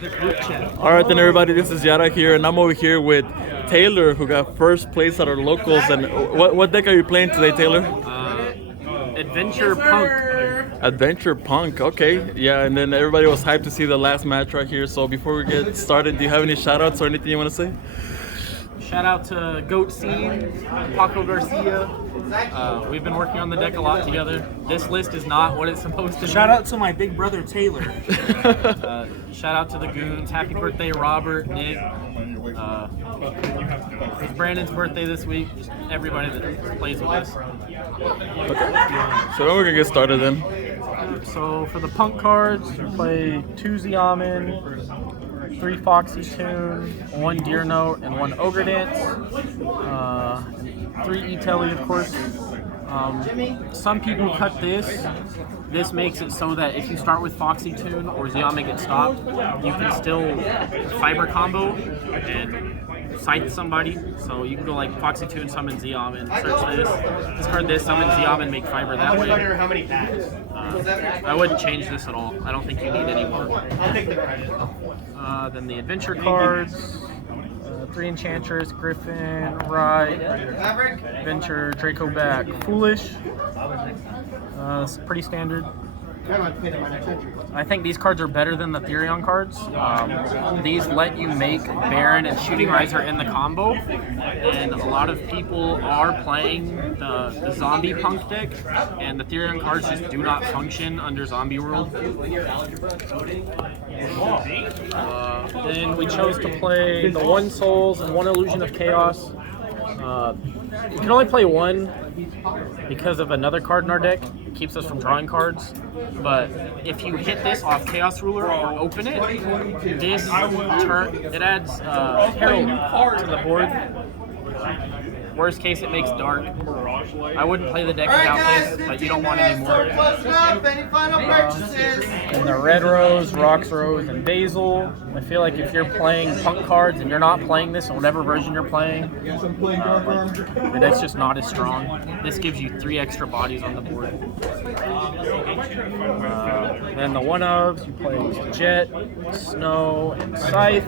the group chat. All right, then everybody, this is Yara here, and I'm over here with Taylor, who got first place at our locals. And what deck are you playing today, Taylor? Adventure Punk. Adventure Punk, okay. Yeah, and then everybody was hyped to see the last match right here. So before we get started, do you have any shout-outs or anything you want to say? Shout out to Goat Scene, Paco Garcia. We've been working on the deck a lot together. This list is not what it's supposed to be. Shout out to my big brother Taylor. Shout out to the Goons. Happy birthday, Robert, Nick. It's Brandon's birthday this week. Just everybody that plays with us. Okay. So then we're going to get started then. So for the Punk cards, we play 2 Xiamen, 3 Foxy Tune, 1 Deer Note, and 1 Ogre Dance. 3 E-Telly, of course. Some people cut this. This makes it so that if you start with Foxy Tune or Xiamen gets stopped, you can still fiber combo and scythe somebody. So you can go like Foxy Tune, summon Xiamen, search this, discard this, summon Xiamen, make fiber that way. I wouldn't change this at all. I don't think you need any more. Then the adventure cards. 3 Enchantress, Griffin, Ride, Adventure, Draco back, Foolish. It's pretty standard. I think these cards are better than the Therion cards. These let you make Baron and Shooting Riser in the combo, and a lot of people are playing the Zombie Punk deck, and the Therion cards just do not function under Zombie World. Then we chose to play the 1 Souls and 1 Illusion of Chaos. You can only play 1 because of another card in our deck. It keeps us from drawing cards. But if you hit this off Chaos Ruler or open it, this turn it adds Herald to the board. Worst case, it makes dark. I wouldn't play the deck without this, but you don't want any more. And the Red Rose, Rocks Rose, and Basil. I feel like if you're playing Punk cards and you're not playing this in whatever version you're playing, the deck's just not as strong. This gives you 3 extra bodies on the board. Then the 1-ofs, you play Jet, Snow, and Scythe.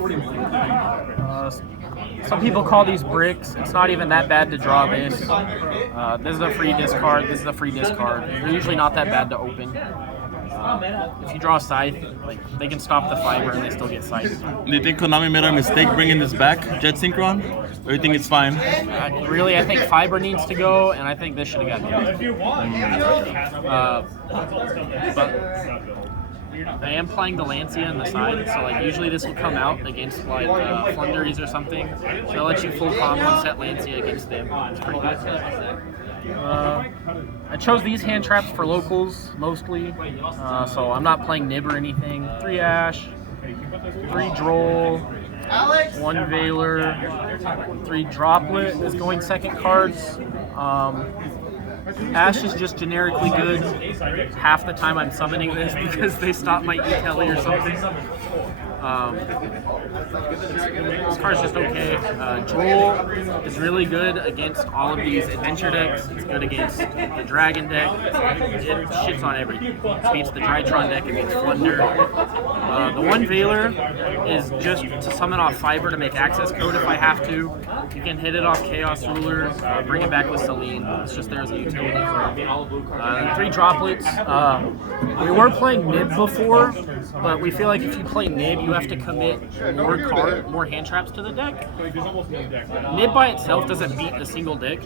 Some people call these bricks. It's not even that bad to draw this. This is a free discard. This is a free discard. They're usually not that bad to open. If you draw a Scythe, like they can stop the fiber and they still get Scythe. Do you think Konami made a mistake bringing this back, Jet Synchron? Or do you think it's fine? Really, I think fiber needs to go, and I think this should have gotten moved. But I am playing the Lancia on the side, so like usually this will come out against like Flunderies or something. So I'll let you full combo and set Lancia against them. It's pretty good. I chose these hand traps for locals mostly, so I'm not playing Nib or anything. 3 Ash, 3 Droll, 1 Veiler, 3 Droplet is going second cards. Ash is just generically good. Half the time I'm summoning this because they stop my E-Telly or something. This card's just okay. Droll is really good against all of these adventure decks. It's good against the Dragon deck. It shits on everything. It beats the Drytron deck against Flunder. The 1 Veiler is just to summon off Fiber to make access code if I have to. You can hit it off Chaos Ruler, bring it back with Celine. It's just there as a utility. 3 Droplets. We were playing Nib before, but we feel like if you play Nib, you have to commit more hand traps to the deck. Nib by itself doesn't beat a single deck.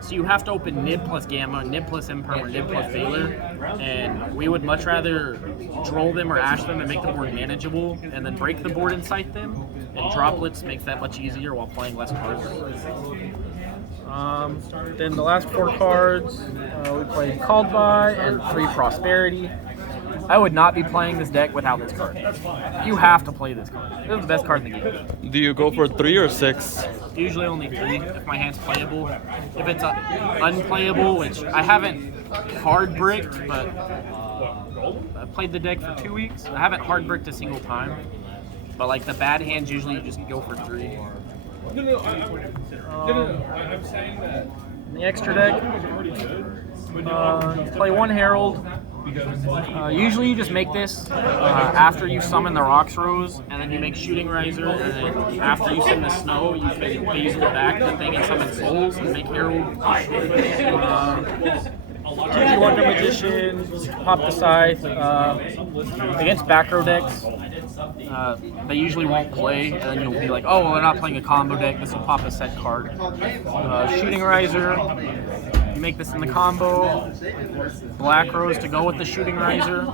So you have to open Nib plus Gamma, Nib plus Imperm, or Nib plus Veiler, and we would much rather Droll them or Ash them and make the board manageable, and then break the board and Scythe them, and Droplets makes that much easier while playing less cards. Then the last 4 cards, we played Called By and 3 Prosperity. I would not be playing this deck without this card. You have to play this card. This is the best card in the game. Do you go for 3 or 6? Usually only 3 if my hand's playable. If it's unplayable, which I haven't hard bricked, but I played the deck for 2 weeks. I haven't hard bricked a single time. But like the bad hands, usually you just go for 3. I'm saying that. The extra deck, play 1 Herald, Usually you just make this after you summon the Rocks Rose, and then you make Shooting Riser, and then after you summon the Snow, you can basically back the thing and summon Souls and make Herald. You Wonder Magician, pop the Scythe. Against back row decks, they usually won't play, and then you'll be like, oh, well, they're not playing a combo deck, this will pop a set card. Shooting Riser, you make this in the combo. Black Rose to go with the Shooting Riser.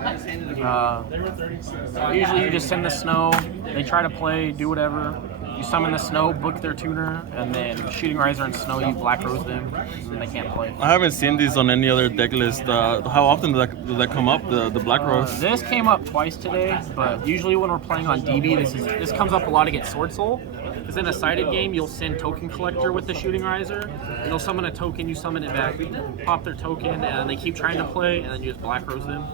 Usually you just send the Snow, they try to play, do whatever. You summon the Snow, book their tuner, and then Shooting Riser and Snow, you Black Rose them, and they can't play. I haven't seen these on any other deck list. How often does that come up, the Black Rose? This came up twice today, but usually when we're playing on DB, this comes up a lot against Sword Soul. Because in a sided game, you'll send Token Collector with the Shooting Riser, and they'll summon a token, you summon it back, pop their token, and they keep trying to play, and then you just Black Rose them.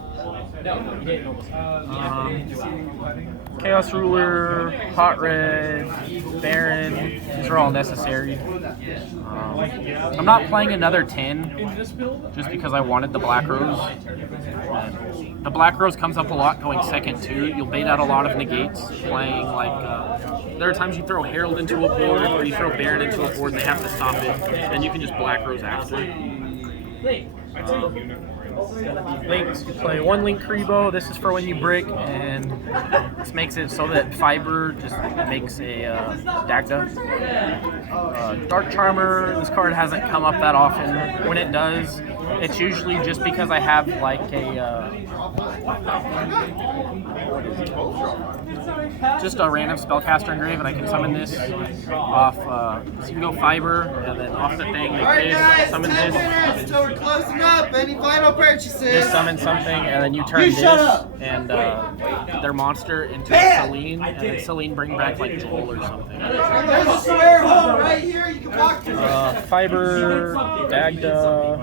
Chaos Ruler, Hot Red, Baron, these are all necessary. I'm not playing another 10 just because I wanted the Black Rose. The Black Rose comes up a lot going second too. You'll bait out a lot of negates playing like, there are times you throw Herald into a board or you throw Baron into a board and they have to stop it. Then you can just Black Rose after. Links, you play one Link Kribo. This is for when you brick, and this makes it so that Fiber just makes a Dagda. Dark Charmer, this card hasn't come up that often. When it does, it's usually just because I have like just a random Spellcaster engrave, and I can summon this off. So you can go Fiber, and then off the thing, make this, summon this. So we're closing up. Any final purchases? Just summon something, and then you turn this and their monster into Celine, and then Celine bring back like Joel or something. There's a square hole right here. You can walk through. Fiber, Dagda,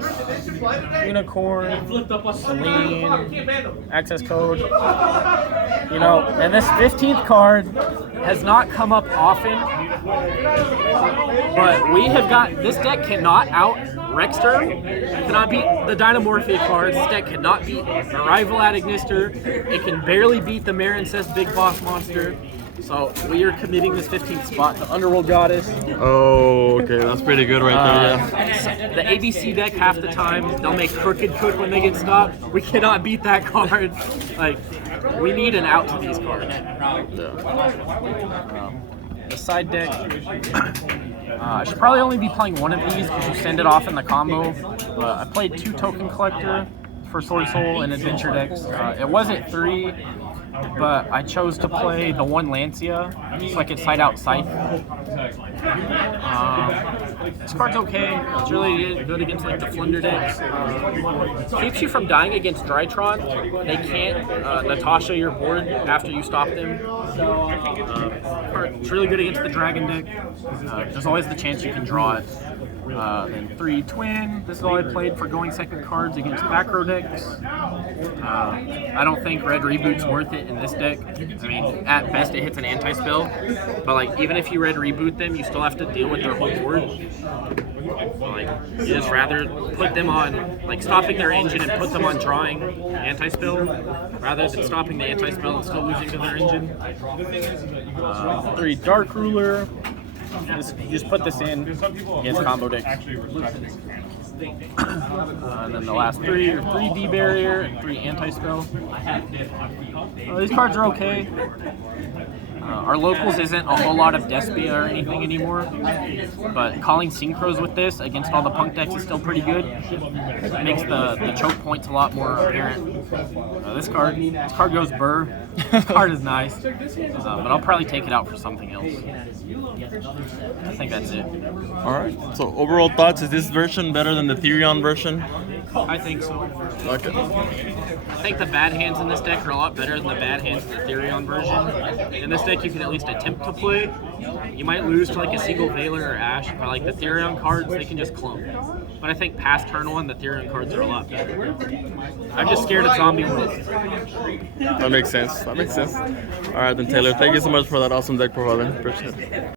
Unicorn, Celine, access code. You know, and this 15th card has not come up often, but we have got, this deck cannot out Rexter, cannot beat the Dynamorphia cards, this deck cannot beat the Rival at Ignister, it can barely beat the Marincest Big Boss Monster. So we are committing this 15th spot to Underworld Goddess. Oh, okay, that's pretty good right there, yeah. The ABC deck, half the time, they'll make Crooked Cook when they get stopped. We cannot beat that card. Like, we need an out to these cards. The side deck, I should probably only be playing one of these because you send it off in the combo. I played 2 Token Collector for Sword Soul and Adventure decks. It wasn't 3. But I chose to play the 1 Lancia so I could side out Scythe. This card's okay. It's really good against like the Flunder decks. Keeps you from dying against Drytron. They can't Natasha your board after you stop them. It's really good against the Dragon deck. There's always the chance you can draw it. Then 3 Twin. This is all I played for going second cards against back row decks. I don't think Red Reboot's worth it in this deck. I mean, at best it hits an anti-spell, but like even if you Red Reboot them, you still have to deal with their whole board. Like, you just rather put them on, like stopping their engine and put them on drawing anti-spell, rather than stopping the anti-spell and still losing to their engine. 3 Dark Ruler. You just put this in against combo decks. And then the last 3 are 3 D-Barrier and 3 Anti-Spell. These cards are okay. Our locals isn't a whole lot of Despia or anything anymore, but calling Synchros with this against all the Punk decks is still pretty good. It makes the choke points a lot more apparent. This card goes Burr. This card is nice, but I'll probably take it out for something else. I think that's it. Alright, so overall thoughts, is this version better than the Therion version? I think so. Okay. I think the bad hands in this deck are a lot better than the bad hands in the Therion version. In this deck you can at least attempt to play. You might lose to like a single Veiler or Ash, but like the Therion cards, they can just clone. But I think past turn 1, the Therion cards are a lot better. I'm just scared of Zombie World. That makes sense. Alright then, Taylor, thank you so much for that awesome deck profile. Appreciate it.